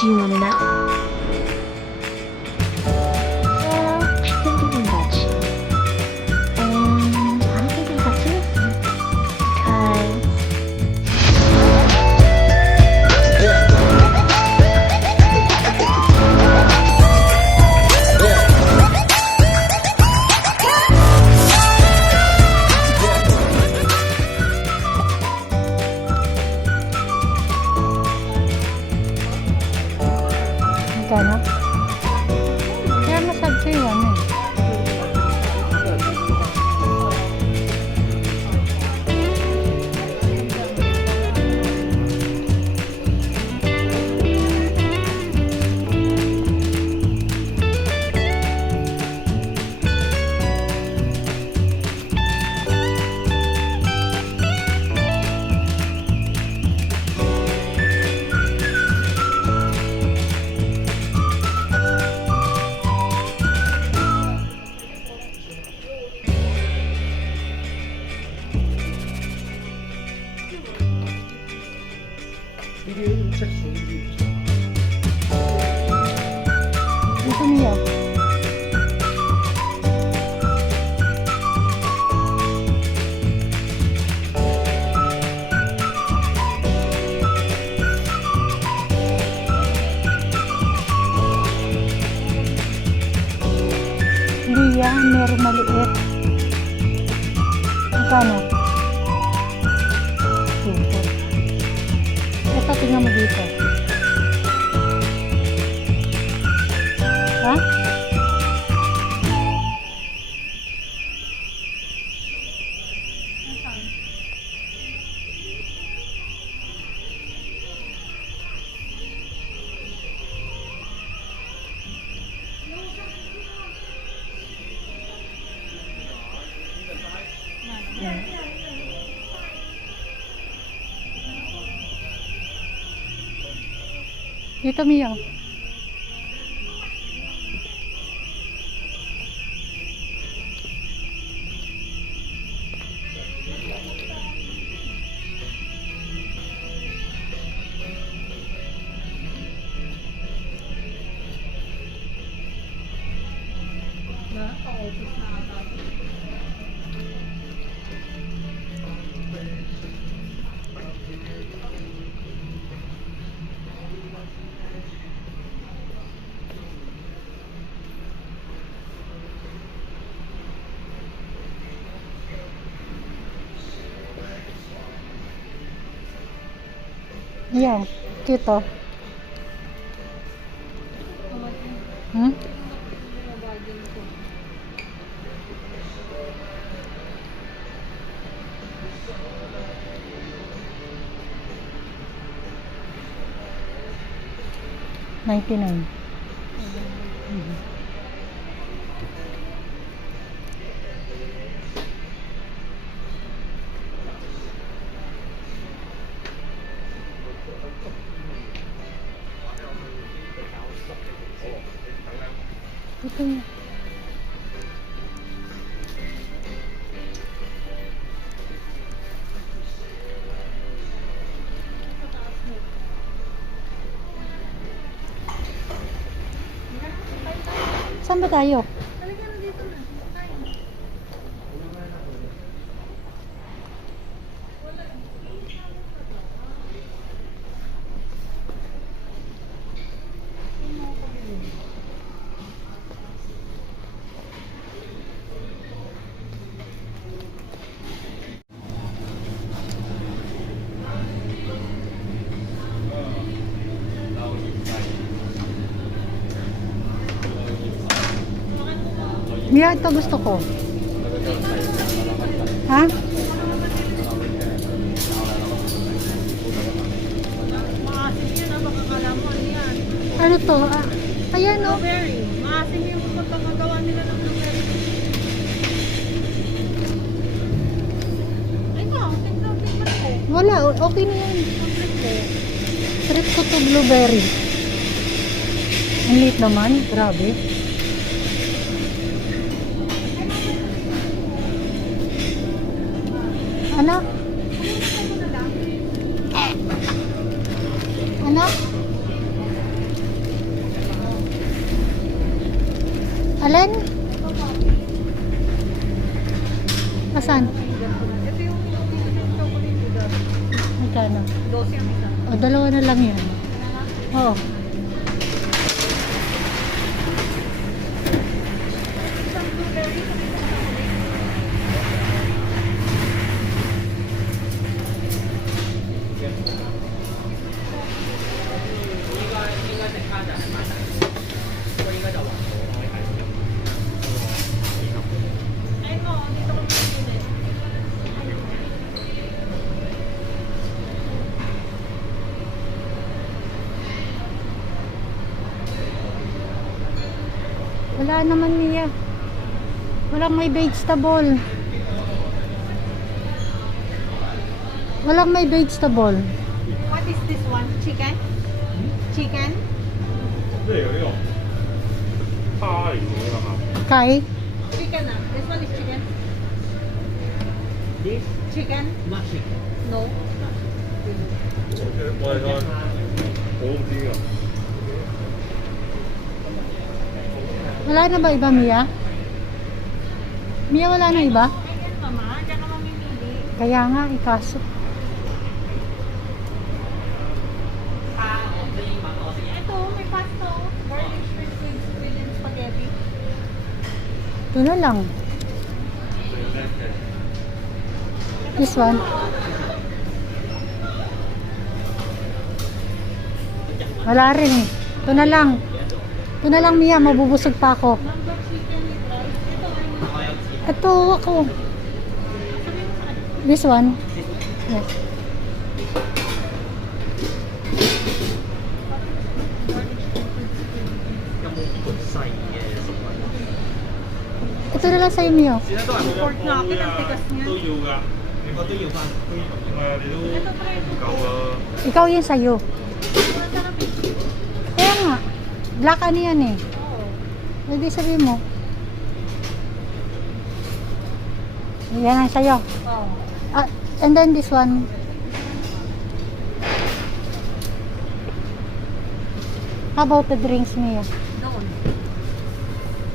Do you want to know? 생기는 거지. 안 생긴 거지? Magkano? Kaya masabi sa'yo ano eh. Ito niya. Hindi yan, meron maliit. Magkano? Super. Ito, tingnan mo dito. Ha? Dito, Mia. Yan, cute oh. Hmm? $99. Ito na. Saan ba tayo? Mia, ito gusto ko. Ha? Ano to? Ah, ayan o. Blueberry. Maasim yung pagkakagawa nila ng blueberry. Ay ko, tingnan ko. Wala, okay na yan. Trip ko to blueberry. Ang liit naman, grabe. Ano? Ano? Alin? Asan? Ito yung chocolate nila. Magkano? 12 ang isa. O, dalawa na lang yan. Oo. Isang blueberry, sa isang chocolate. Ayun mo, dito kami nagpili. Wala naman niya. Walang may vegetable. Walang may vegetable. What is this one? Chicken? Chicken? 这有一种大鱼了哈。 Kai? Chicken ah. This one is chicken. This Chicken? not chicken. No. 我说红鸡啊， Wala na ba iba, Mia? Mia, wala na iba? Ayan mama, diyan ka mamimili. Kaya nga, ikaso. Ito, may pasta oh. Garlic shrimp with Swedish spaghetti. Ito na lang. This one. Wala rin eh. Ito na lang. Ito na lang, Mia. Mabubusog pa ako. Mango chicken with rice. Ito ay Ito ako. This one. Yes. Ito na lang sa'yo, Mio. pork nugget ang tigas niya. 都有噶，我都有放。你都 Ito pa rin. 搞个 Ikaw yan sa'yo. Masarap eh. Kaya nga. Black ano yan eh. Oo. Pwede sabihin mo. Yan ang sa'yo. Oo. And then this one. How about the drinks, Mia? Doon.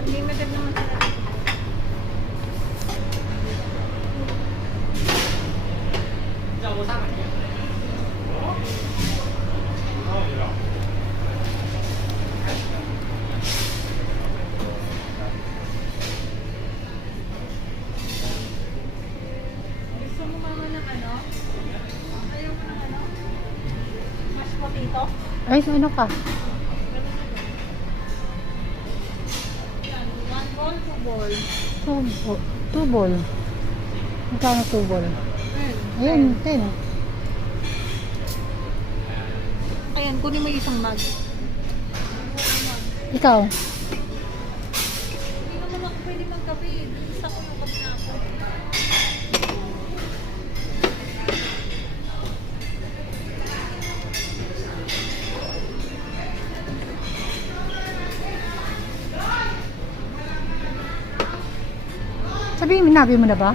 Unlimited naman sila. Gusto mo mama ng ano? Ayaw mo ng ano? Mashed potato? Ay, ano ka? Yan. One bowl, two bowl. Two ball. Magkano two ball? Ayan, 10. Ayan, kunin mo yung isang mug. Ikaw? Hindi naman ako pwede magkape. Isa ko yung kape na ako. Sabihin mo, nabi mo na ba?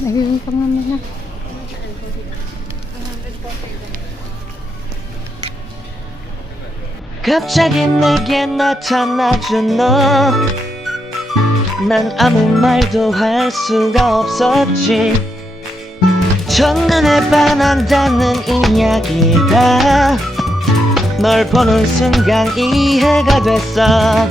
Nagbibintang naman na. 갑자기 내게 나타나준 너. 난 아무 말도 할 수가 없었지. 첫눈에 반한다는 이야기가 널 보는 순간 이해가 됐어.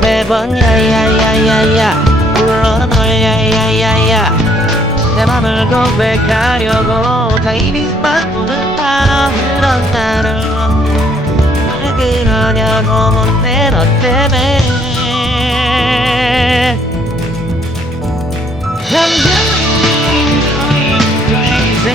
매번 야야야야야 불러 널 야야야야 내 맘을 고백하려고 다 입이 바꾸는 그런 나를 왜 그러냐고 내 너 때문에 I'm doing crazy.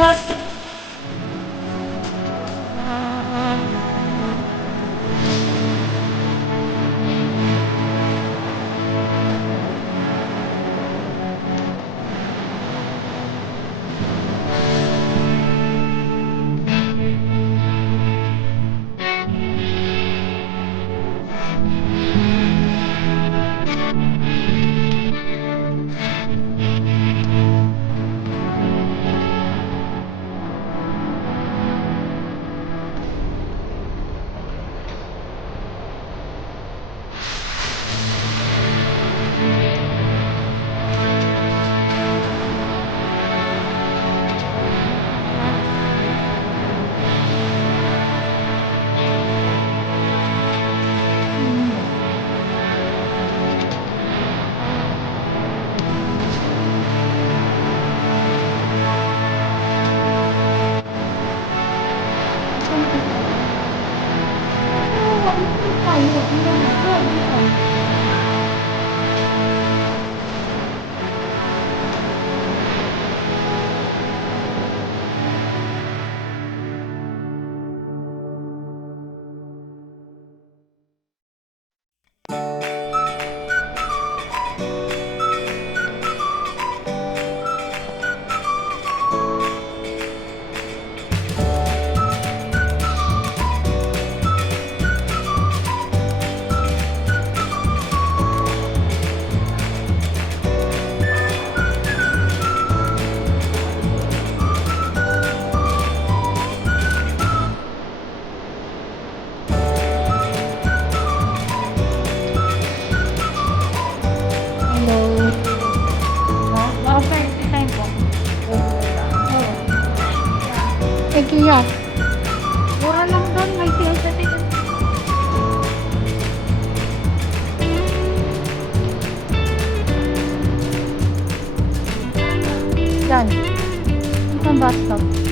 Hello. Okay, time po. Eh, kaya. Mura lang doon, may sale sa ticket. Yan. Isang bus stop.